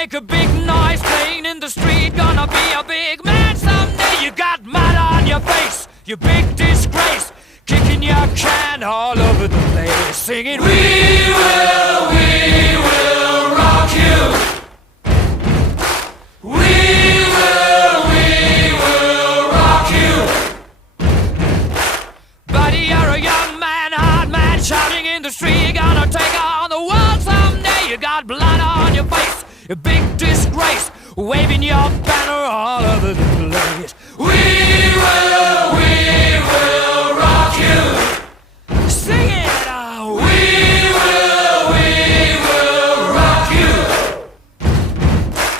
make a big noise playing in the street. Gonna be a big man someday. You got mud on your face, you big disgrace. Kicking your can all over the place, singing, we will rock you. We will rock you. Buddy, you're a young man, hard man, shouting in the street. You're gonna take on the world someday. You got blood on your face, a big disgrace, waving your banner all over the place. We will